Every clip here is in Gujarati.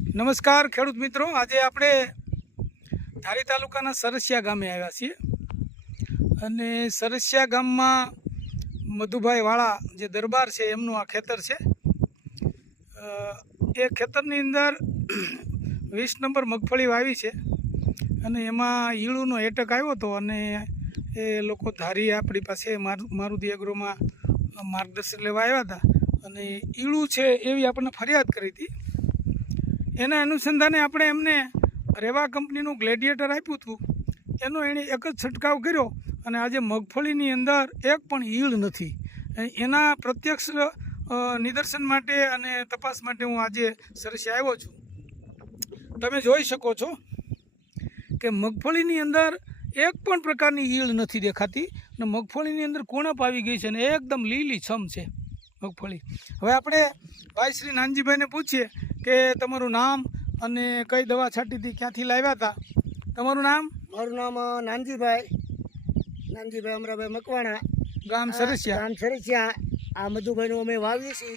નમસ્કાર ખેડૂત મિત્રો, આજે આપણે ધારી તાલુકાના સરસિયા ગામે આવ્યા છીએ અને સરસિયા ગામમાં મધુભાઈ વાળા જે દરબાર છે એમનું આ ખેતર છે। એ ખેતરની અંદર 20 નંબર મગફળી વાવી છે અને એમાં ઈળુનો એટક આવ્યો હતો અને એ લોકો ધારી આપણી પાસે મારુતિ એગ્રોમાં માર્ગદર્શન લેવા આવ્યા હતા અને ઈળું છે એવી આપણને ફરિયાદ કરી હતી। એના અનુસંધાને આપણે એમને રેવા કંપનીનું ગ્લેડિયેટર આપ્યું હતું, એનો એણે એક જ છંટકાવ કર્યો અને આજે મગફળીની અંદર એક પણ ઈળ નથી। એના પ્રત્યક્ષ નિદર્શન માટે અને તપાસ માટે હું આજે સરસિયા આવ્યો છું। તમે જોઈ શકો છો કે મગફળીની અંદર એક પણ પ્રકારની ઈળ નથી દેખાતી અને મગફળીની અંદર કુણપ આવી ગઈ છે અને એકદમ લીલી છમ છે મગફળી। હવે આપણે ભાઈ શ્રી નાનજીભાઈને પૂછીએ કે તમારું નામ અને કઈ દવા છાંટી હતી, ક્યાંથી લાવ્યા હતા? તમારું નામ? મારું નામ નાનજીભાઈ અમરાભાઈ મકવાણા, ગામ સરસિયા। ગામ સરસિયા। આ મધુભાઈનું અમે વાવીએ છીએ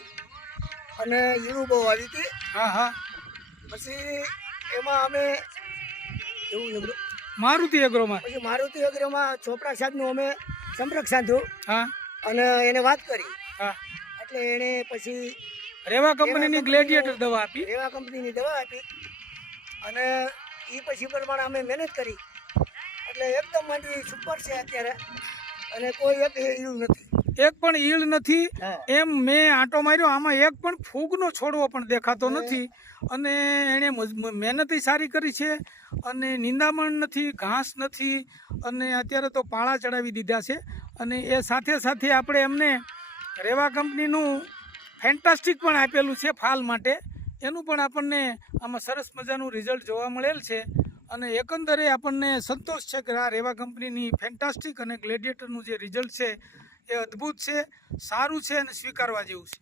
અને ઈળું બહુ આવી હતી। હા હા, પછી એમાં અમે એવું મારુતિ એગ્રોમાં પછી મારુતિ એગ્રોમાં ચોપડા સાહેબનું અમે સંપર્ક સાધ્યો। હા, અને એને વાત કરી હા, એટલે એણે પછી રેવા કંપનીની ગ્લેડિયેટર દવા આપી। રેવા કંપનીની દવા આપી અને એ પછી પ્રમાણે અમે મહેનત કરી એટલે એકદમ માંડવી સુપર છે અત્યારે અને કોઈ એક ઈળ નથી, એક પણ ઈળ નથી। એમ મેં આંટો માર્યો, આમાં એક પણ ફૂગનો છોડવો પણ દેખાતો નથી અને એણે મહેનત સારી કરી છે અને નિંદામણ નથી, ઘાસ નથી અને અત્યારે તો પાળા ચડાવી દીધા છે અને એ સાથે સાથે આપણે એમને રેવા કંપનીનું ફેન્ટાસ્ટિક પણ આપેલું છે ફાલ માટે, એનું પણ આપણને આમાં સરસ મજાનું રિઝલ્ટ જોવા મળેલ છે અને એકંદરે આપણને સંતોષ છે કે આ રેવા કંપનીની ફેન્ટાસ્ટિક અને ગ્લેડિયેટરનું જે રિઝલ્ટ છે એ અદ્ભુત છે, સારું છે અને સ્વીકારવા જેવું છે।